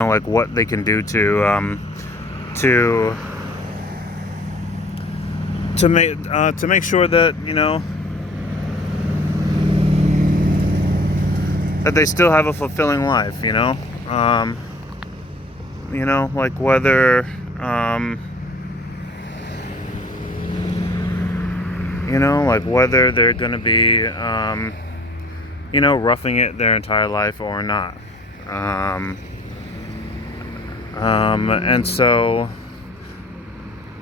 like what they can do to to make sure that that they still have a fulfilling life. Like whether like whether they're going to be roughing it their entire life or not. Um, and so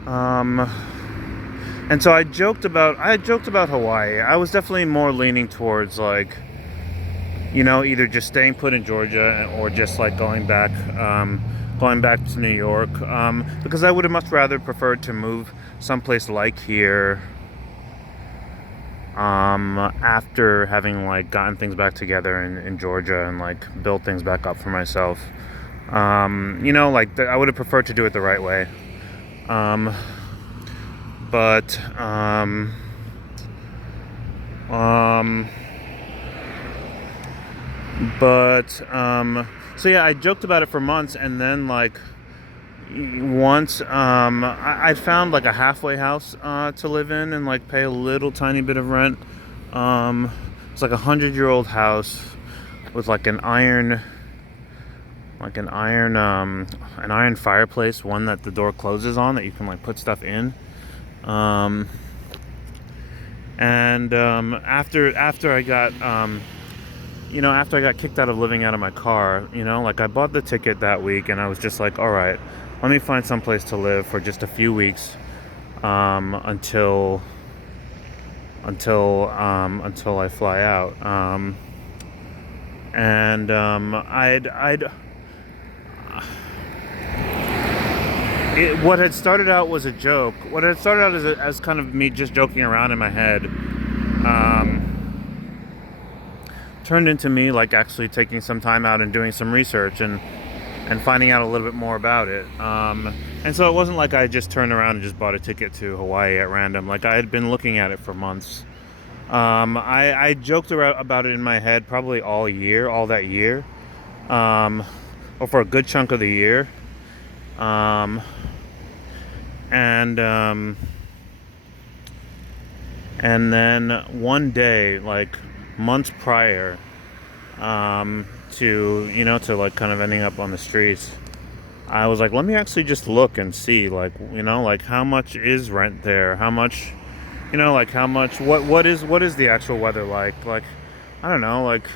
um, I had joked about Hawaii. I was definitely more leaning towards like either just staying put in Georgia or just like going back to New York, because I would have much rather preferred to move someplace like here, after having like gotten things back together in Georgia and like built things back up for myself. I would have preferred to do it the right way. Um, but um, but so yeah, I joked about it for months, and then like once I found like a halfway house to live in and like pay a little tiny bit of rent. It's like 100-year-old house with like an iron fireplace, one that the door closes on that you can like put stuff in. Um, and after I got after I got kicked out of living out of my car, like I bought the ticket that week, and I was just like, all right, let me find someplace to live for just a few weeks, until I fly out. And I'd what had started out was a joke. What had started out as kind of me just joking around in my head, turned into me like actually taking some time out and doing some research and finding out a little bit more about it. And so it wasn't like I just turned around and just bought a ticket to Hawaii at random. Like I had been looking at it for months. I joked about it in my head probably all that year, or for a good chunk of the year. Um, and and then one day, like months prior, to like kind of ending up on the streets, I was like, let me actually just look and see, like like how much is rent there, how much, like how much, what is the actual weather like I don't know, like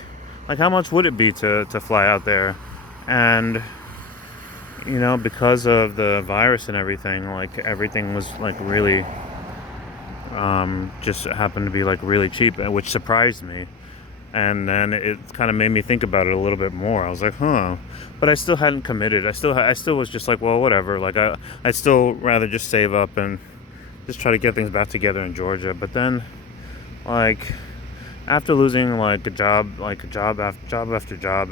how much would it be to fly out there. And because of the virus and everything, like everything was like really just happened to be like really cheap, which surprised me. And then it kind of made me think about it a little bit more. I was like, huh. But I still hadn't committed. I still was just like, well, whatever. Like I'd still rather just save up and just try to get things back together in Georgia. But then, like, after losing like job after job,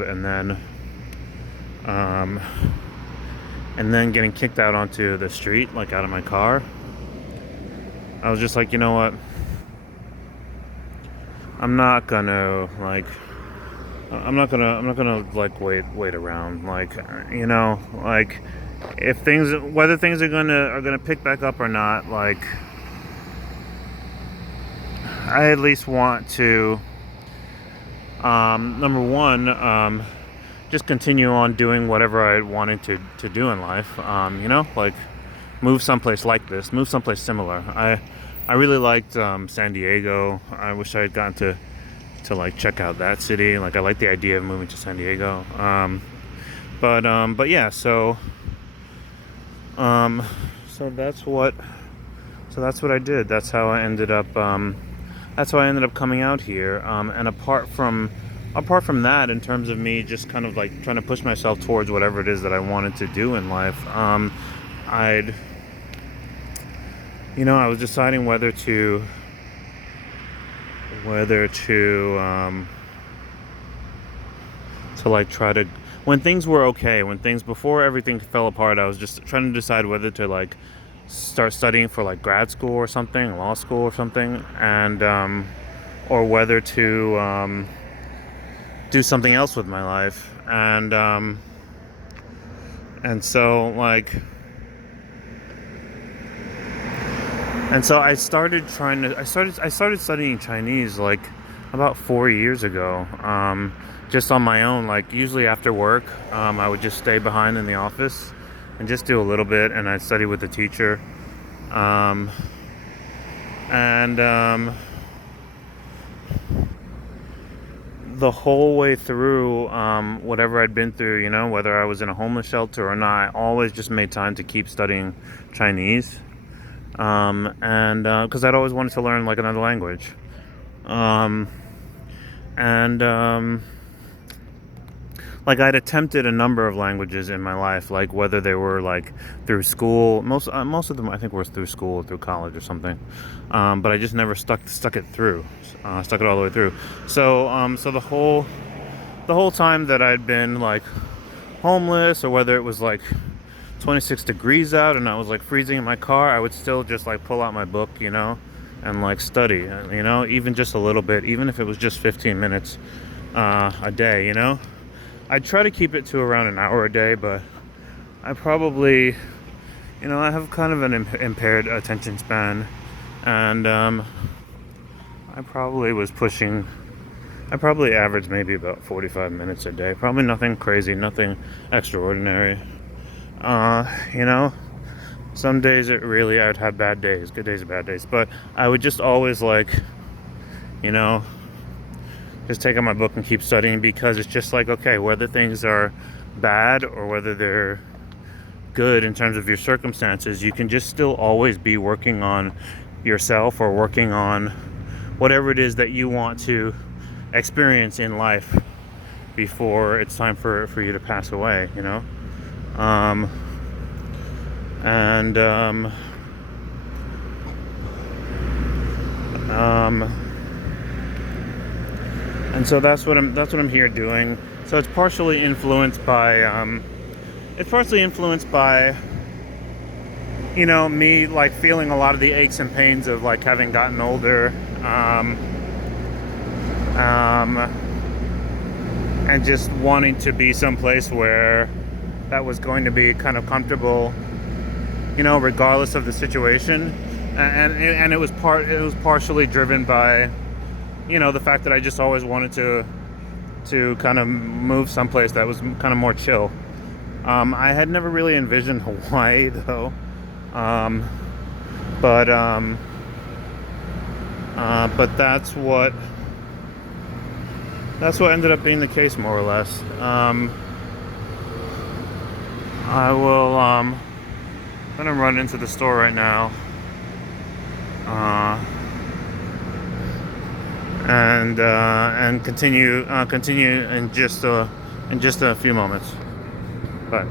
and then getting kicked out onto the street, like out of my car, I was just like, you know what? I'm not gonna like I'm not gonna like wait around, like like if things whether things are gonna pick back up or not. Like I at least want to, number one, just continue on doing whatever I wanted to do in life. Like move someplace like this, move someplace similar. I really liked San Diego. I wish I had gotten to like check out that city. Like I like the idea of moving to San Diego. But yeah, um, so that's what I did. That's how I ended up. That's how I ended up coming out here. And apart from that, in terms of me just kind of like trying to push myself towards whatever it is that I wanted to do in life, I'd I was deciding whether to like try to, when things were okay, when things before everything fell apart, I was just trying to decide whether to like start studying for like grad school or something, law school or something, and or whether to do something else with my life. And And so like, and so I started studying Chinese like about 4 years ago, just on my own. Like usually after work, I would just stay behind in the office and just do a little bit, and I'd study with the teacher. Um, and The whole way through, whatever I'd been through, whether I was in a homeless shelter or not, I always just made time to keep studying Chinese. And because I'd always wanted to learn like another language. Um, and Like I'd attempted a number of languages in my life, like whether they were like through school. Most of them I think were through school or through college or something. But I just never stuck it through, stuck it all the way through. So the whole time that I'd been like homeless, or whether it was like 26 degrees out and I was like freezing in my car, I would still just like pull out my book, and like study, even just a little bit, even if it was just 15 minutes a day, I'd try to keep it to around an hour a day, but I probably, I have kind of an impaired attention span, and I probably was pushing, I probably averaged maybe about 45 minutes a day. Probably nothing crazy, nothing extraordinary. Some days I'd have bad days, good days and bad days, but I would just always like, you know, just take out my book and keep studying, because it's just like, okay, whether things are bad or whether they're good in terms of your circumstances, you can just still always be working on yourself or working on whatever it is that you want to experience in life before it's time for you to pass away, um, and um, and so that's what I'm here doing. So it's partially influenced by me like feeling a lot of the aches and pains of like having gotten older, and just wanting to be someplace where that was going to be kind of comfortable, regardless of the situation. And it was partially driven by, the fact that I just always wanted to kind of move someplace that was kind of more chill. I had never really envisioned Hawaii though, but that's what ended up being the case, more or less. I will. I'm gonna run into the store right now, and continue in just a few moments. Bye.